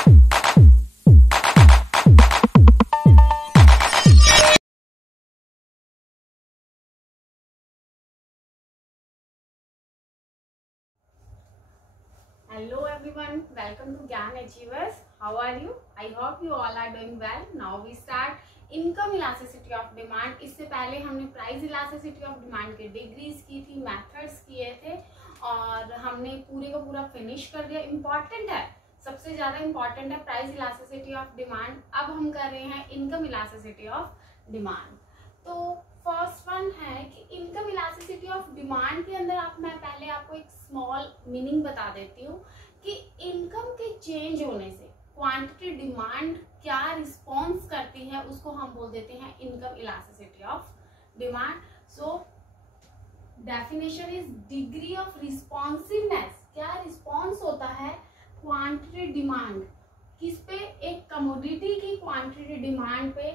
Hello everyone, welcome to Gyan Achievers. How are you? I hope you all are doing well. Now we start income elasticity of demand. इससे पहले हमने price elasticity of demand की degrees की थी, methods किए थे और हमने पूरे का पूरा फिनिश कर दिया। इम्पॉर्टेंट है, सबसे ज़्यादा इम्पॉर्टेंट है प्राइस इलास्टिसिटी ऑफ डिमांड। अब हम कर रहे हैं इनकम इलास्टिसिटी ऑफ डिमांड। तो फर्स्ट वन है कि इनकम इलास्टिसिटी ऑफ डिमांड के अंदर मैं पहले आपको एक स्मॉल मीनिंग बता देती हूँ कि इनकम के चेंज होने से क्वांटिटी डिमांड क्या रिस्पॉन्स करती है, उसको हम बोल देते हैं income elasticity of demand. So definition is degree of responsiveness. क्या रिस्पॉन्स होता है क्वांटिटी डिमांड किस पे, एक कमोडिटी की क्वांटिटी डिमांड पे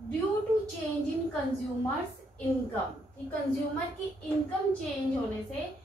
due to change in consumers income. कि कंज्यूमर की इनकम चेंज होने से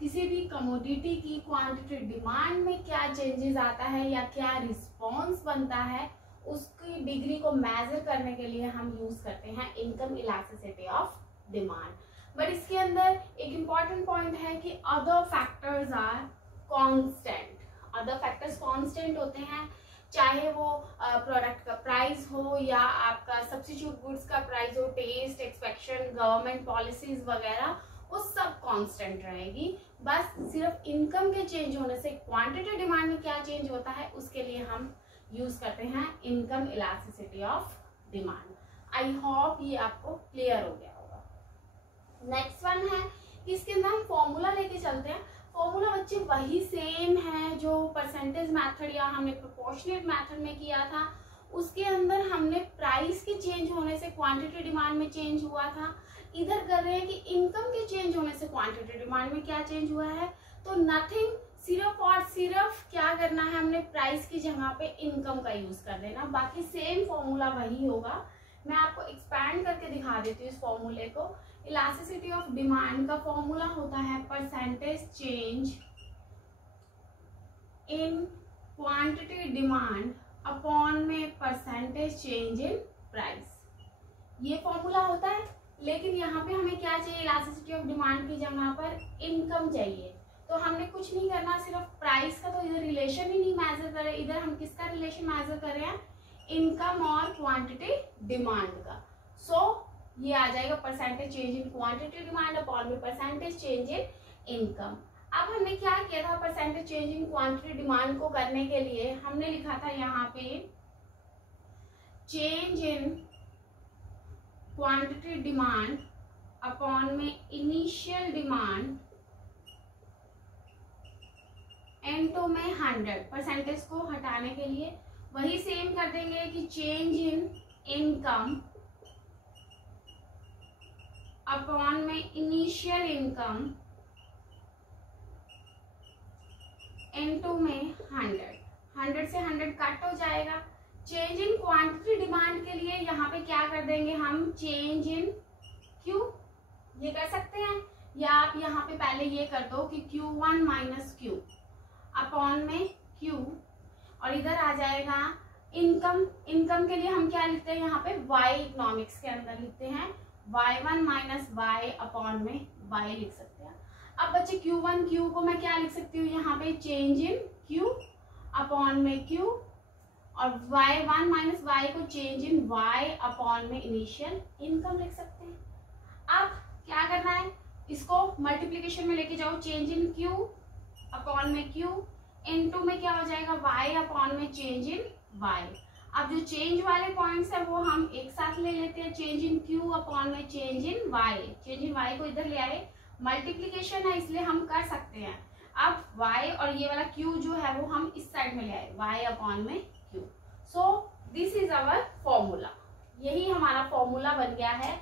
किसी भी कमोडिटी की क्वांटिटी डिमांड में क्या चेंजेस आता है या क्या रिस्पॉन्स बनता है, उसकी डिग्री को मेजर करने के लिए हम यूज करते हैं income elasticity of demand. But इसके अंदर एक इम्पॉर्टेंट पॉइंट है कि other factors are constant. Other factors constant होते हैं, चाहे वो प्रोडक्ट का प्राइस हो या आपका सब्स्टिट्यूट गुड्स का प्राइस हो, टेस्ट, एक्सपेक्शन, गवर्नमेंट पॉलिसीज वगैरह, वो सब कांस्टेंट रहेगी। बस सिर्फ इनकम के चेंज होने से क्वांटिटी डिमांड में क्या चेंज होता है, उसके लिए हम यूज करते हैं income elasticity of demand. I hope ये आपको क्लियर हो गया होगा। नेक्स्ट वन है कि इसके अंदर हम फॉर्मूला लेके चलते हैं। फॉर्मूला बच्चे वही सेम है जो परसेंटेज मेथड या हमने प्रोपोर्शनेट मेथड में किया था। उसके अंदर हमने प्राइस के चेंज होने से क्वांटिटी डिमांड में चेंज हुआ था। इधर कर रहे हैं कि इनकम के चेंज होने से क्वांटिटी डिमांड में क्या चेंज हुआ है। तो नथिंग, सिर्फ और सिर्फ क्या करना है, हमने प्राइस की जगह पे इनकम का यूज कर देना। बाकी सेम फॉर्मूला वही होगा। मैं आपको एक्सपैंड करके दिखा देती हूँ इस फॉर्मूले को। इलास्टिसिटी ऑफ डिमांड का फॉर्मूला होता है percentage change in quantity demand upon में परसेंटेज चेंज इन प्राइस। ये फॉर्मूला होता है, लेकिन यहाँ पे हमें क्या चाहिए, इलास्टिसिटी ऑफ डिमांड की जगह पर इनकम चाहिए। तो हमने कुछ नहीं करना, सिर्फ प्राइस का तो इधर रिलेशन ही नहीं मेजर करे, इधर हम किसका रिलेशन मेजर कर रहे हैं, इनकम और क्वांटिटी डिमांड का। सो ये आ जाएगा percentage change in quantity demand upon में परसेंटेज चेंज इन इनकम। अब हमने क्या किया था, percentage change in quantity demand को करने के लिए हमने लिखा था यहाँ पे change in quantity demand upon में इनिशियल डिमांड इनटू में 100। परसेंटेज को हटाने के लिए वही सेम कर देंगे कि चेंज इन इनकम अपॉन में इनिशियल इनकम इनटू में 100 से 100 कट हो जाएगा। चेंज इन क्वांटिटी डिमांड के लिए यहाँ पे क्या कर देंगे हम, चेंज इन क्यू, ये कर सकते हैं, या आप यहाँ पे पहले ये कर दो कि Q1 माइनस क्यू अपॉन में क्यू, और इधर आ जाएगा इनकम। इनकम के लिए हम क्या लिखते हैं यहाँ पे, y इकोनॉमिक्स के अंदर लिखते हैं y1 माइनस y अपॉन में y लिख सकते हैं। अब बच्चे Q1 Q को मैं क्या लिख सकती हूँ यहाँ पे, चेंज इन Q अपॉन में Q, और y1 माइनस y को चेंज इन y अपॉन में इनिशियल इनकम लिख सकते हैं। अब क्या करना है, इसको मल्टीप्लीकेशन में लेके जाओ, चेंज इन Q अपॉन में Q इनटू में क्या हो जाएगा, y अपॉन में चेंज इन y। अब जो चेंज वाले पॉइंट्स है वो हम एक साथ ले लेते हैं, चेंज इन Q अपॉन में change in y। Change in y को इधर ले आए, मल्टीप्लीकेशन है इसलिए हम कर सकते हैं। अब y और ये वाला Q जो है वो हम इस साइड में ले आए, y अपॉन में Q। So this is our formula. यही हमारा फॉर्मूला बन गया है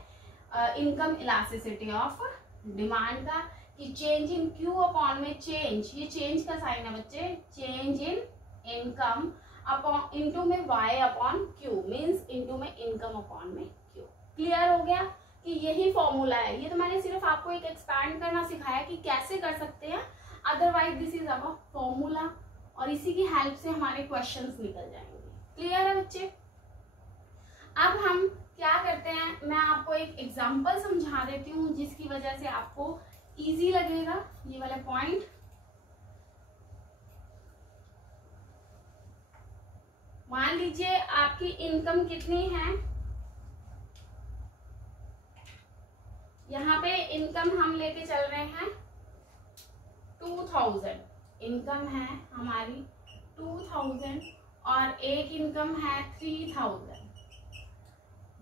इनकम इलास्टिसिटी ऑफ डिमांड का, कि चेंज इन Q अपॉन में चेंज, ये चेंज का साइन है बच्चे, change in income upon into में y upon Q, means into में इनकम अपॉन में Q। क्लियर हो गया कि यही फॉर्मूला है। ये तो मैंने सिर्फ आपको एक एक्सपैंड करना सिखाया कि कैसे कर सकते हैं, otherwise this is our formula और इसी की हेल्प से हमारे क्वेश्चंस निकल जाएंगे। क्लियर है बच्चे? अब हम क्या करते हैं, मैं आपको एक एग्जांपल समझा देती हूँ जिसकी वजह से आपको इजी लगेगा ये वाला पॉइंट। मान लीजिए आपकी इनकम कितनी है, यहाँ पे इनकम हम लेके चल रहे हैं 2000, इनकम है हमारी 2000 और एक इनकम है 3000।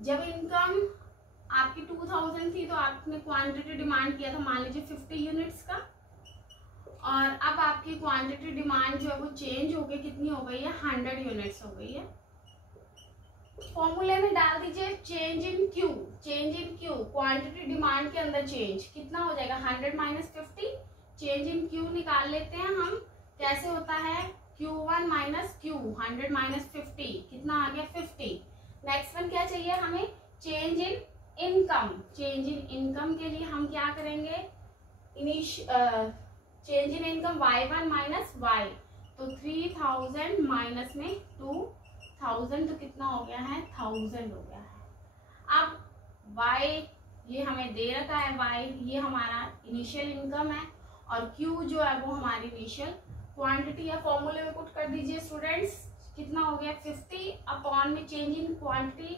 जब इनकम आपकी 2000 थी तो आपने क्वांटिटी डिमांड किया था मान लीजिए 50 यूनिट्स का, और अब आपकी क्वांटिटी डिमांड जो है वो चेंज हो गई, कितनी हो गई है, 100 यूनिट्स हो गई है। फॉर्मूले में डाल दीजिए change in Q, change in Q quantity demand के अंदर चेंज कितना हो जाएगा, 100 माइनस 50। चेंज इन क्यू निकाल लेते हैं हम, कैसे होता है, Q1 माइनस Q, 100 माइनस 50 कितना आ गया, 50। नेक्स्ट वन क्या चाहिए हमें, change in income. Change in income के लिए हम क्या करेंगे, change in income Y1 minus Y, तो 3000 माइनस में 2000 तो कितना हो गया है, 1000 हो गया है। अब Y ये हमें दे रखा है, Y ये हमारा इनिशियल इनकम है और Q जो है वो हमारी इनिशियल क्वांटिटी है। फॉर्मूले में पुट कर दीजिए स्टूडेंट्स, कितना हो गया 50 अपॉन में चेंज इन क्वांटिटी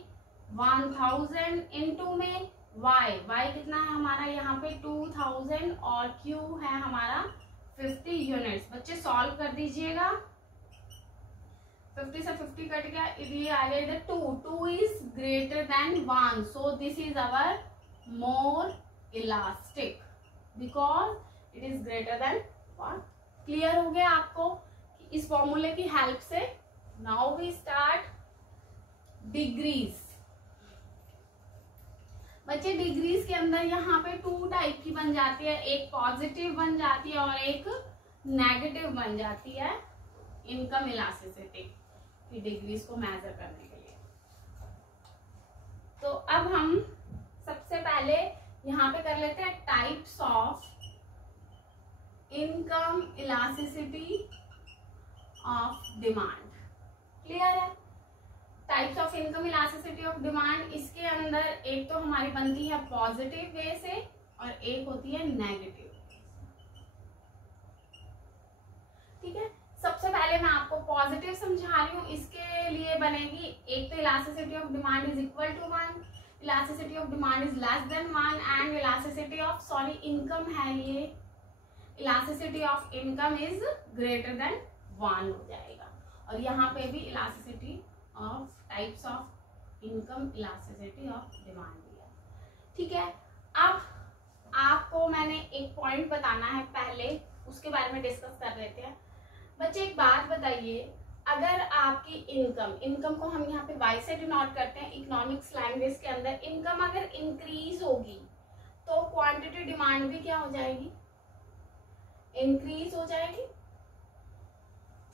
1000 इनटू में y कितना है हमारा यहाँ पे 2000 और q है हमारा 50 यूनिट्स। बच्चे सॉल्व कर दीजिएगा, 50 से 50 कट गया, ये आ गया इधर 2 is greater than 1, so this is our more elastic because it is greater than 1। Clear हो गया आपको इस फॉर्मूले की हेल्प से। Now we start degrees. बच्चे डिग्रीज के अंदर यहाँ पे 2 टाइप की बन जाती है, एक पॉजिटिव बन जाती है और एक नेगेटिव बन जाती है इनकम इलास्टिसिटी की डिग्रीज को मेजर करने के लिए। तो अब हम सबसे पहले यहाँ पे कर लेते हैं types of income elasticity of demand. Clear है? Types of income elasticity of demand, इसके अंदर एक तो हमारी बनती है पॉजिटिव वे से और एक होती है नेगेटिव। ठीक है, सबसे पहले मैं आपको पॉजिटिव समझा रही हूँ। इसके लिए बनेगी एक तो elasticity of demand is equal to 1, elasticity of demand is less than 1 and elasticity of sorry income है ये, elasticity of income is greater than 1 हो जाएगा। और यहाँ पे भी elasticity of types of income elasticity of demand दिया। ठीक है, अब आपको मैंने एक पॉइंट बताना है, पहले उसके बारे में डिस्कस कर लेते हैं। बच्चे एक बात बताइए, अगर आपकी इनकम को हम यहाँ पे वाई से डिनोट करते हैं इकोनॉमिक्स लैंग्वेज के अंदर, इनकम अगर इंक्रीज होगी तो क्वांटिटी डिमांड भी क्या हो जाएगी, इंक्रीज हो जाएगी।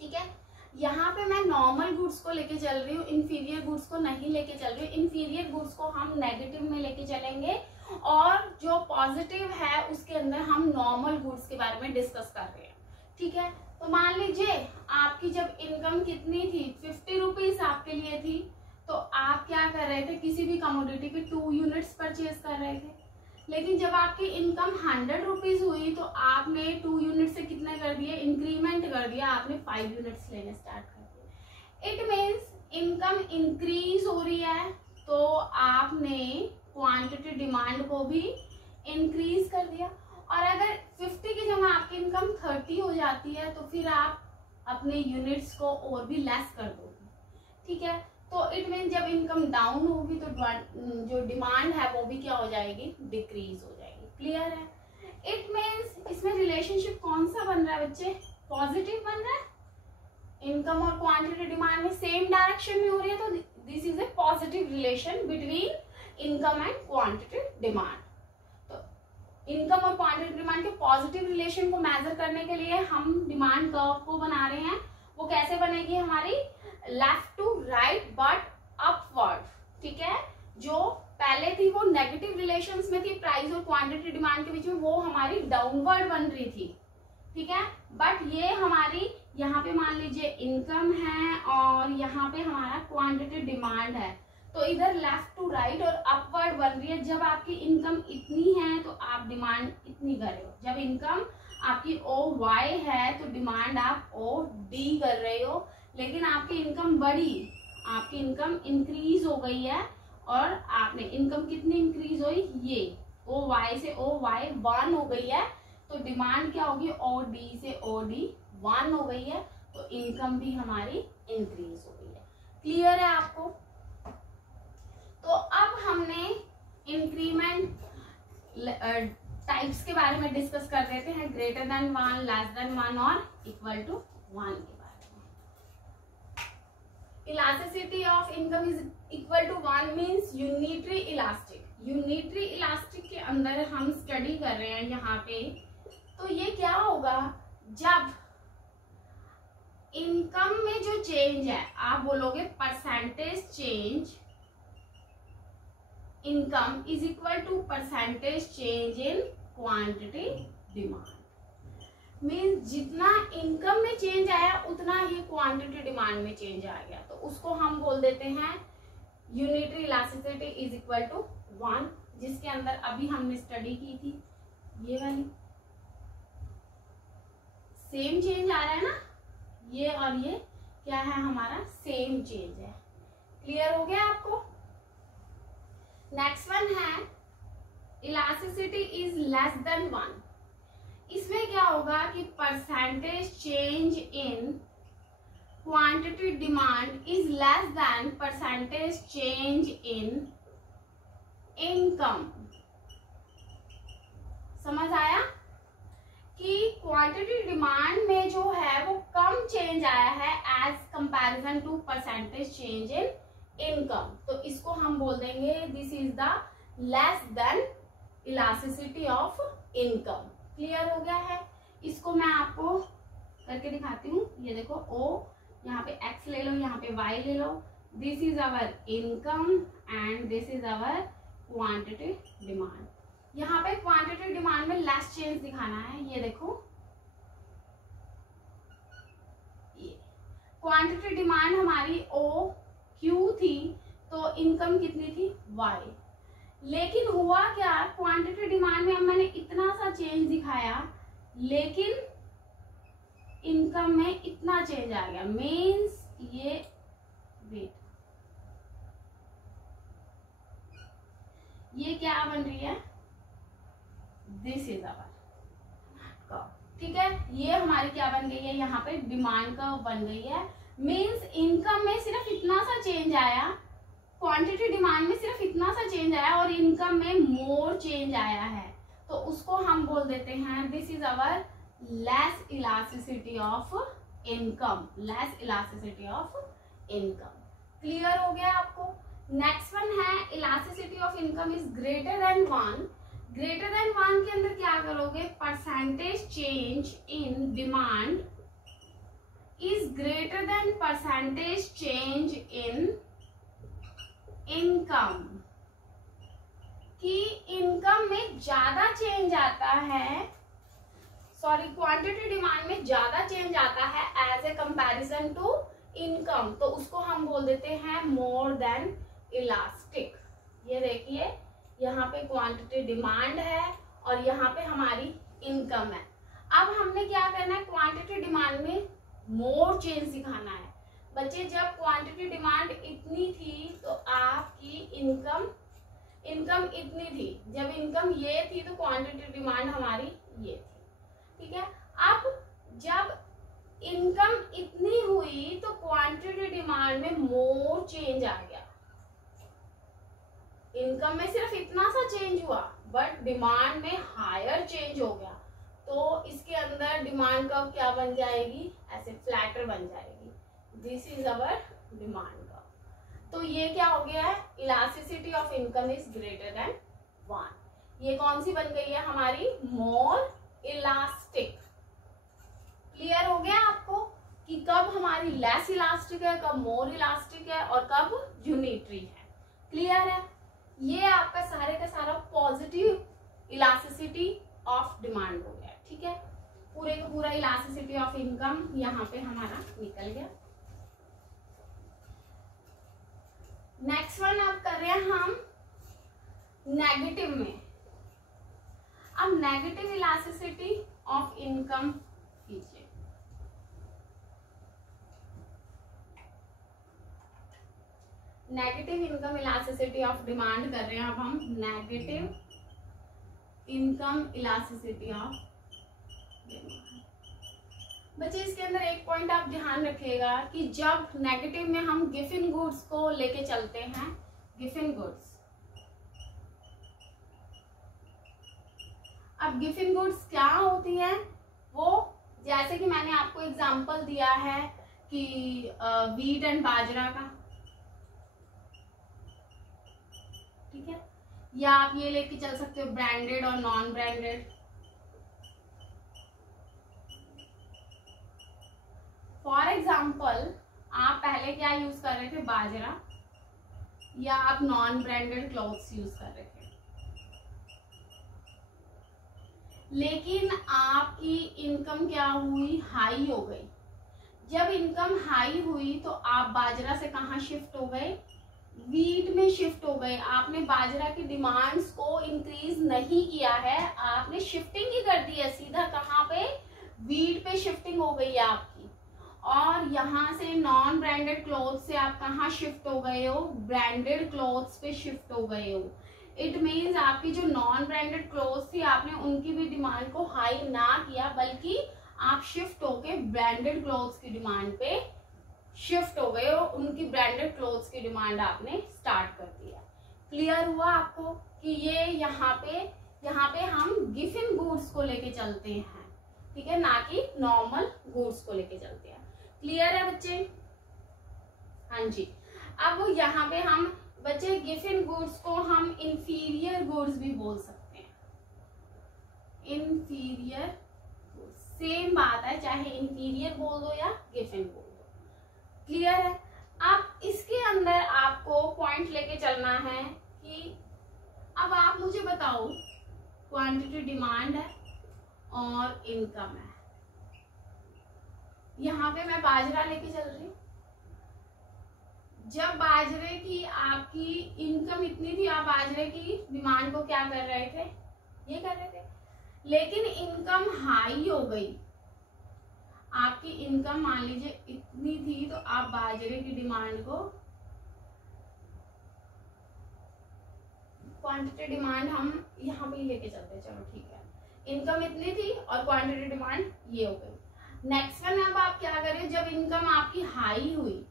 ठीक है, यहाँ पे मैं नॉर्मल गुड्स को लेके चल रही हूँ, इंफीरियर गुड्स को नहीं लेके चल रही हूँ। इंफीरियर गुड्स को हम नेगेटिव में लेके चलेंगे और जो पॉजिटिव है उसके अंदर हम नॉर्मल गुड्स के बारे में डिस्कस कर रहे हैं। ठीक है, तो मान लीजिए आपकी जब इनकम कितनी थी, 50 रुपीज आपके लिए थी, तो आप क्या कर रहे थे, किसी भी कमोडिटी के 2 यूनिट्स परचेज कर रहे थे। लेकिन जब आपकी इनकम 100 रुपीज हुई तो आपने 2 यूनिट से कितने कर दिए, इंक्रीमेंट कर दिया, आपने 5 यूनिट्स लेने स्टार्ट कर दिए। इट मीन्स इनकम इंक्रीज हो रही है तो आपने क्वांटिटी डिमांड को भी इंक्रीज कर दिया। और अगर 50 की जगह आपकी इनकम 30 हो जाती है तो फिर आप अपने यूनिट्स को और भी लेस कर दोगे। ठीक है, तो इट मीन जब इनकम डाउन होगी तो जो डिमांड है वो भी क्या हो जाएगी, डिक्रीज हो जाएगी। क्लियर है? इट मीन्स इसमें रिलेशनशिप कौन सा बन रहा है बच्चे, पॉजिटिव बन रहा है। इनकम और क्वांटिटी डिमांड में सेम डायरेक्शन में हो रही है, तो this is a positive relation between income and quantity demand. तो इनकम और क्वांटिटी डिमांड के पॉजिटिव रिलेशन को मेजर करने के लिए हम डिमांड कर्व को बना रहे हैं। वो कैसे बनेगी हमारी, left to right but upward. ठीक है, जो पहले थी वो नेगेटिव रिलेशंस में थी प्राइस और क्वांटिटी डिमांड के बीच में, वो हमारी डाउनवर्ड बन रही थी। ठीक है, बट ये हमारी यहाँ पे मान लीजिए इनकम है और यहाँ पे हमारा क्वांटिटी डिमांड है, तो इधर लेफ्ट टू राइट और अपवर्ड बन रही है। जब आपकी इनकम इतनी है तो आप डिमांड इतनी कर रहे हो, जब इनकम आपकी OY है तो डिमांड आप OD कर रहे हो। लेकिन आपकी इनकम बढ़ी, आपकी इनकम इंक्रीज हो गई है और आपने इनकम कितनी इंक्रीज हुई, ये OY से OY 1 हो गई है, तो डिमांड क्या होगी, OD से OD 1 हो गई है, तो इनकम भी हमारी इंक्रीज हो गई है। क्लियर है आपको? तो अब हमने इंक्रीमेंट टाइप्स के बारे में डिस्कस कर देते हैं, ग्रेटर देन 1, लेस देन 1 और इक्वल टू 1 के बारे में। Elasticity of income is equal to 1 means unitary elastic. Unitary elastic के अंदर हम स्टडी कर रहे हैं यहाँ पे, तो ये क्या होगा, जब इनकम में जो चेंज है, आप बोलोगे percentage change income is equal to percentage change in quantity demand. Means जितना इनकम में चेंज आया उतना ही क्वांटिटी डिमांड में चेंज आ गया, तो उसको हम बोल देते हैं unitary elasticity is equal to 1, जिसके अंदर अभी हमने स्टडी की थी ये वाली। सेम चेंज आ रहा है ना, ये और ये क्या है, हमारा सेम चेंज है। क्लियर हो गया आपको? नेक्स्ट वन है इलास्टिसिटी इज लेस देन 1। इसमें क्या होगा कि percentage change in quantity demand is less then percentage change in income. समझ आया कि क्वांटिटी डिमांड में जो है वो कम चेंज आया है as comparison to percentage change in income, तो इसको हम बोल देंगे this is the less than elasticity of income. Clear हो गया है? इसको मैं आपको करके दिखाती हूँ। ये देखो O, यहाँ पे X ले लो, यहाँ पे Y ले लो। This is our income and this is our quantity demand. यहाँ पे क्वांटिटी डिमांड में लेस चेंज दिखाना है। ये देखो, ये क्वांटिटी डिमांड हमारी OQ थी, तो इनकम कितनी थी, Y। लेकिन हुआ क्या, क्वांटिटी डिमांड में अब मैंने इतना सा चेंज दिखाया, लेकिन इनकम में इतना चेंज आ गया। मीन्स ये वेट, ये क्या बन रही है, दिस इज आवर कर्व। ठीक है, ये हमारी क्या बन गई है, यहाँ पे डिमांड कर्व बन गई है। मीन्स इनकम में सिर्फ इतना सा चेंज आया, क्वांटिटी डिमांड में सिर्फ इतना सा चेंज आया और इनकम में मोर चेंज आया है, तो उसको हम बोल देते हैं this is our less elasticity of income. Less elasticity of income. Clear हो गया आपको? नेक्स्ट वन है elasticity of income is greater than 1। Greater than 1 के अंदर क्या करोगे, percentage change in demand is greater then percentage change in income. कि income में ज्यादा चेंज आता है, सॉरी क्वांटिटी डिमांड में ज्यादा चेंज आता है as a comparison to income, तो उसको हम बोल देते हैं मोर देन इलास्टिक। ये देखिए, यहाँ पे क्वांटिटी डिमांड है और यहाँ पे हमारी इनकम है। अब हमने क्या करना है, क्वांटिटी डिमांड में मोर चेंज दिखाना है। बच्चे, जब क्वांटिटी डिमांड इतनी थी तो आपकी इनकम इतनी थी। जब इनकम ये थी तो क्वांटिटी डिमांड हमारी ये थी। ठीक है, अब जब इनकम इतनी हुई तो क्वांटिटी डिमांड में मोर चेंज आ गया। इनकम में सिर्फ इतना सा चेंज हुआ बट डिमांड में हायर चेंज हो गया, तो इसके अंदर डिमांड कर्व क्या बन जाएगी, ऐसे फ्लैटर बन जाएगी। This is our demand curve. तो ये क्या हो गया है, elasticity of income is greater than 1। ये कौन सी बन गई है हमारी, मोर इलास्टिक। क्लियर हो गया आपको कि कब हमारी लेस इलास्टिक है, कब मोर इलास्टिक है और कब यूनिटरी है। क्लियर है? ये आपका सारे का सारा पॉजिटिव इलास्टिसिटी ऑफ डिमांड हो गया। ठीक है, पूरे का पूरा इलास्टिसिटी ऑफ इनकम यहाँ पे हमारा निकल गया। नेक्स्ट वन अब कर रहे हैं हम नेगेटिव में। अब नेगेटिव इलास्टिसिटी ऑफ इनकम कीजिए। Negative income elasticity of demand कर रहे हैं अब हम। Negative income elasticity of demand. बच्चे इसके अंदर एक पॉइंट आप ध्यान रखिएगा कि जब नेगेटिव में हम गिवन गुड्स को लेके चलते हैं, गिवन गुड्स, अब गिवन गुड्स क्या होती है, वो जैसे कि मैंने आपको एग्जांपल दिया है कि व्हीट एंड बाजरा का, ठीक है, या आप ये लेके चल सकते हो ब्रांडेड और नॉन ब्रांडेड। फॉर एग्जाम्पल आप पहले क्या यूज कर रहे थे, बाजरा, या आप नॉन ब्रांडेड क्लॉथ्स यूज कर रहे थे, लेकिन आपकी इनकम क्या हुई, हाई हो गई। जब इनकम हाई हुई तो आप बाजरा से कहाँ शिफ्ट हो गए, व्हीट में शिफ्ट हो गए। आपने बाजरा की डिमांड्स को इंक्रीज नहीं किया है, आपने शिफ्टिंग ही कर दी है सीधा, कहाँ पे, व्हीट पे शिफ्टिंग हो गई है आपकी। और यहाँ से नॉन ब्रांडेड क्लोथ से आप कहाँ शिफ्ट हो गए हो, ब्रांडेड क्लोथ्स पे शिफ्ट हो गए हो। इट मीन्स आपकी जो नॉन ब्रांडेड क्लोथ्स थी आपने उनकी भी डिमांड को हाई ना किया, बल्कि आप शिफ्ट होके ब्रांडेड क्लोथ्स की डिमांड पे शिफ्ट हो गए हो, उनकी ब्रांडेड क्लोथ्स की डिमांड आपने स्टार्ट कर दिया। क्लियर हुआ आपको कि ये यहाँ पे हम गिवन गुड्स को लेके चलते हैं, ठीक है, ना कि नॉर्मल गुड्स को लेके चलते हैं। क्लियर है बच्चे? हाँ जी। अब यहाँ पे हम बच्चे गिवन गुड्स को हम इंफीरियर गुड्स भी बोल सकते हैं। इंफीरियर गुड्स सेम बात है, चाहे इंफीरियर बोल दो या गिवन बोल दो। क्लियर है? अब इसके अंदर आपको पॉइंट लेके चलना है कि अब आप मुझे बताओ, क्वांटिटी डिमांड है और इनकम है। यहाँ पे मैं बाजरा लेके चल रही हूँ। जब बाजरे की आपकी इनकम इतनी थी, आप बाजरे की डिमांड को क्या कर रहे थे, ये कर रहे थे, लेकिन इनकम हाई हो गई। आपकी इनकम मान लीजिए इतनी थी, तो आप बाजरे की डिमांड को, क्वांटिटी डिमांड हम यहाँ पे लेके चलते, चलो ठीक है, इनकम इतनी थी और क्वांटिटी डिमांड ये हो गई। नेक्स्ट वन, अब आप क्या करें, जब इनकम आपकी हाई हुई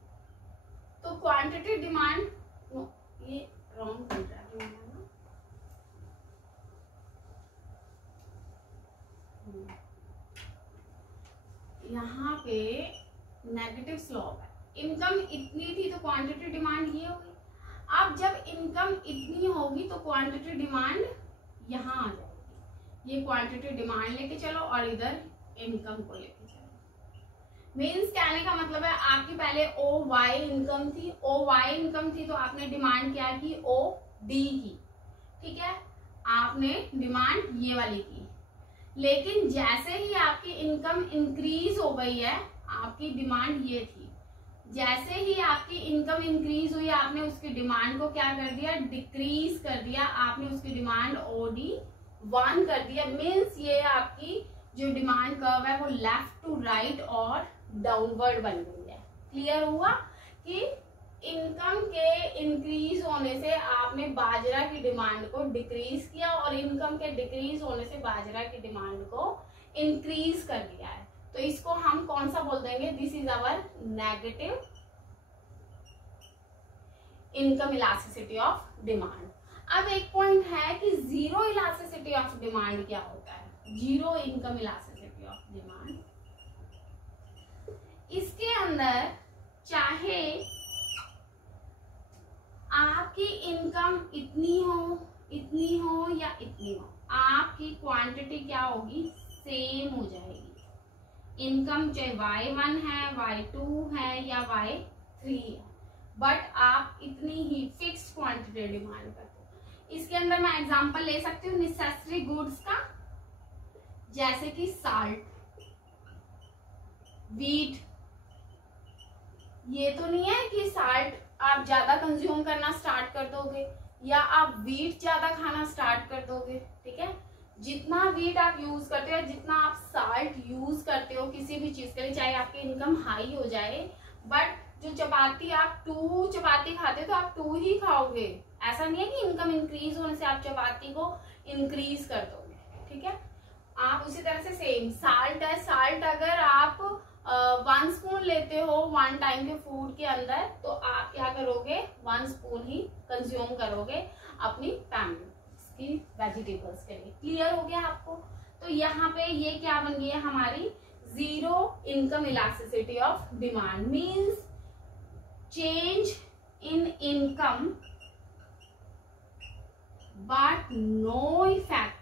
तो क्वांटिटी डिमांड, ये रॉन्ग कर रहा है यहाँ पे नेगेटिव स्लोप है। इनकम इतनी थी तो क्वांटिटी डिमांड ये होगी। अब जब इनकम इतनी होगी तो क्वांटिटी डिमांड यहाँ आ जाएगी। ये क्वांटिटी डिमांड लेके चलो और इधर इनकम को लेके चलो। मीन्स कहने का मतलब है आपकी पहले ओ वाई इनकम थी, ओ वाई इनकम थी तो आपने डिमांड क्या की, ओ डी की, ठीक है, आपने डिमांड ये वाली की। लेकिन जैसे ही आपकी इनकम इंक्रीज हो गई है, आपकी डिमांड ये थी, जैसे ही आपकी इनकम इंक्रीज हुई आपने उसकी डिमांड को क्या कर दिया, डिक्रीज कर दिया। आपने उसकी डिमांड OD1 कर दिया। मीन्स ये आपकी जो डिमांड कर्व है वो लेफ्ट टू राइट और डाउनवर्ड बन गई है। क्लियर हुआ कि इनकम के इंक्रीज होने से आपने बाजरा की डिमांड को डिक्रीज किया और इनकम के डिक्रीज होने से बाजरा की डिमांड को इंक्रीज कर दिया है। तो इसको हम कौन सा बोल देंगे, this is our negative income elasticity of demand. अब एक पॉइंट है कि जीरो इलास्टिसिटी ऑफ डिमांड क्या होता है, zero income elasticity of demand. इसके अंदर चाहे आपकी इनकम इतनी हो या इतनी हो, आपकी क्वांटिटी क्या होगी, सेम हो जाएगी। इनकम चाहे Y1 है, Y2 है या Y3 है, बट आप इतनी ही फिक्स्ड क्वांटिटी डिमांड करते हो। इसके अंदर मैं एग्जांपल ले सकती हूँ नेसेसरी गुड्स का, जैसे कि साल्ट। वीट, ये तो नहीं है कि साल्ट आप ज्यादा कंज्यूम करना स्टार्ट कर दोगे या आप वीट ज्यादा खाना स्टार्ट कर दोगे, ठीक है। जितना वीट आप यूज करते हो, जितना आप साल्ट यूज करते हो किसी भी चीज के लिए, चाहे आपकी इनकम हाई हो जाए, बट जो चपाती आप 2 चपाती खाते हो तो आप 2 ही खाओगे। ऐसा नहीं है कि इनकम इंक्रीज होने से आप चपाती को इंक्रीज कर दोगे, ठीक है। आप उसी तरह से सेम साल्ट है, साल्ट अगर आप 1 स्पून लेते हो 1 टाइम के फूड के अंदर, तो आप क्या करोगे, 1 स्पून ही कंज्यूम करोगे अपनी फैमिली की वेजिटेबल्स के लिए। क्लियर हो गया आपको। तो यहाँ पे ये क्या बन गई है हमारी, zero income elasticity of demand means change in income but no effect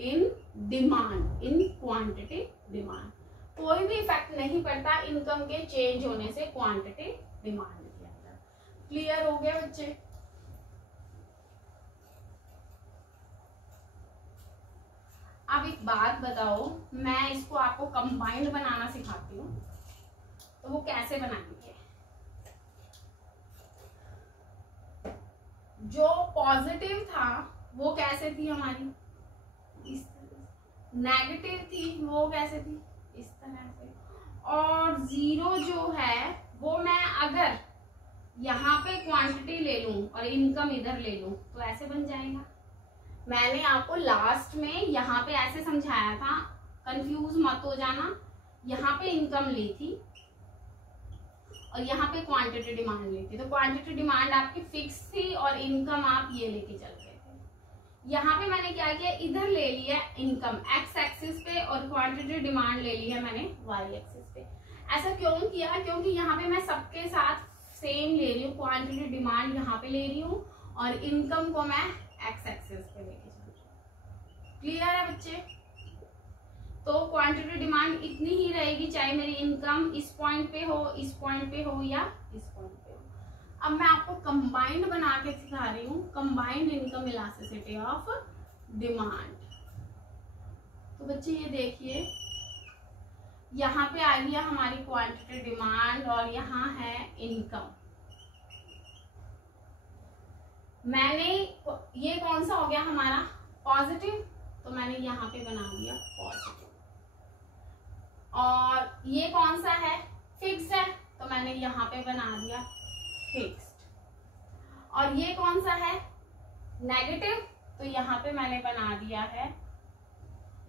in demand, in quantity demand. कोई भी इफेक्ट नहीं पड़ता इनकम के चेंज होने से क्वांटिटी डिमांड के अंदर। क्लियर हो गया बच्चे। अब एक बात बताओ, मैं इसको आपको कंबाइंड बनाना सिखाती हूँ, तो वो कैसे बनाएंगे। जो पॉजिटिव था वो कैसे थी हमारी, इस तरह। नेगेटिव थी वो कैसे थी, इस तरह से। और जीरो जो है वो मैं अगर यहाँ पे क्वांटिटी ले लूं और इनकम इधर ले लूं तो ऐसे बन जाएगा। मैंने आपको लास्ट में यहाँ पे ऐसे समझाया था, कंफ्यूज मत हो जाना। यहाँ पे इनकम ली थी और यहाँ पे क्वांटिटी डिमांड ली थी, तो क्वांटिटी डिमांड आपकी फिक्स थी और इनकम आप ये लेके चल गए थे। यहाँ पे मैंने क्या किया, इधर ले लिया इनकम एक्स एक्सिस पे और क्वांटिटी डिमांड ले ली है मैंने वाई एक्सिस पे। ऐसा क्यों किया, क्योंकि यहाँ पे मैं सबके साथ सेम ले रही हूँ, क्वांटिटी डिमांड यहाँ पे ले रही हूँ और इनकम को मैं एक्स एक्सिस पे लेके चल रही हूँ। क्लियर है बच्चे। तो क्वांटिटी डिमांड इतनी ही रहेगी, चाहे मेरी इनकम इस पॉइंट पे हो, इस पॉइंट पे हो या इस पॉइंट पे हो। अब मैं आपको कंबाइंड बना के सिखा रही हूँ, combined income elasticity of demand. तो बच्चे ये देखिए, यहाँ पे आ गया हमारी क्वांटिटी डिमांड और यहाँ है इनकम। मैंने ये कौन सा हो गया हमारा पॉजिटिव, तो मैंने यहाँ पे बना दिया पॉजिटिव। और ये कौन सा है, फिक्स्ड है, तो मैंने यहाँ पे बना दिया फिक्स्ड। और ये कौन सा है, नेगेटिव, तो यहाँ पे मैंने बना दिया है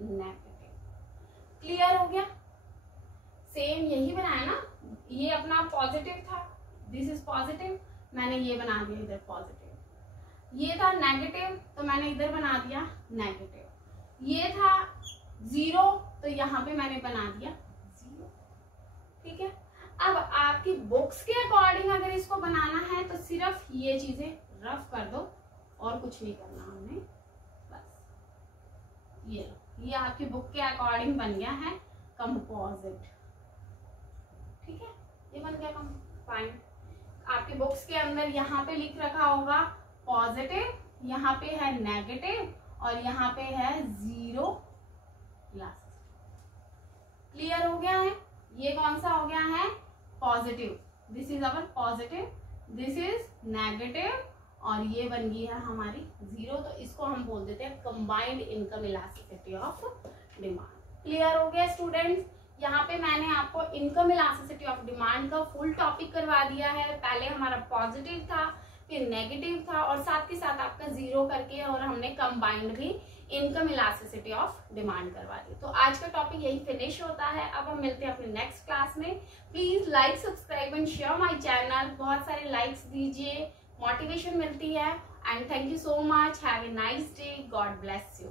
नेगेटिव। क्लियर हो गया। सेम यही बनाया ना, ये अपना पॉजिटिव था, दिस इज पॉजिटिव, मैंने ये बना दिया इधर पॉजिटिव। ये था नेगेटिव, तो मैंने इधर बना दिया नेगेटिव। ये था जीरो, तो यहाँ पे मैंने बना दिया जीरो। ठीक है। अब आपकी बुक्स के अकॉर्डिंग अगर इसको बनाना है तो सिर्फ ये चीजें रफ कर दो और कुछ नहीं करना हमने, बस ये आपकी बुक के अकॉर्डिंग बन गया है कंपोजिट। ठीक है, ये बन गया कंबाइंड। आपके बुक्स के अंदर यहाँ पे लिख रखा होगा पॉजिटिव, यहाँ पे है नेगेटिव और यहाँ पे है जीरो इलास्टिसिटी। क्लियर हो गया है। ये कौन सा हो गया है positive, this is our positive, this is negative और ये बन गई है हमारी जीरो। तो इसको हम बोल देते हैं combined income elasticity of demand. Clear हो गया स्टूडेंट्स। यहाँ पे मैंने आपको इनकम इलास्टिसिटी ऑफ डिमांड का फुल टॉपिक करवा दिया है। पहले हमारा पॉजिटिव था, फिर नेगेटिव था और साथ के साथ आपका जीरो करके और हमने कंबाइंड भी इनकम इलास्टिसिटी ऑफ डिमांड करवा दी। तो आज का टॉपिक यही फिनिश होता है। अब हम मिलते हैं अपने नेक्स्ट क्लास में। Please like, subscribe and share my channel. बहुत सारे लाइक्स दीजिए, मोटिवेशन मिलती है। And thank you so much. Have a nice day. God bless you.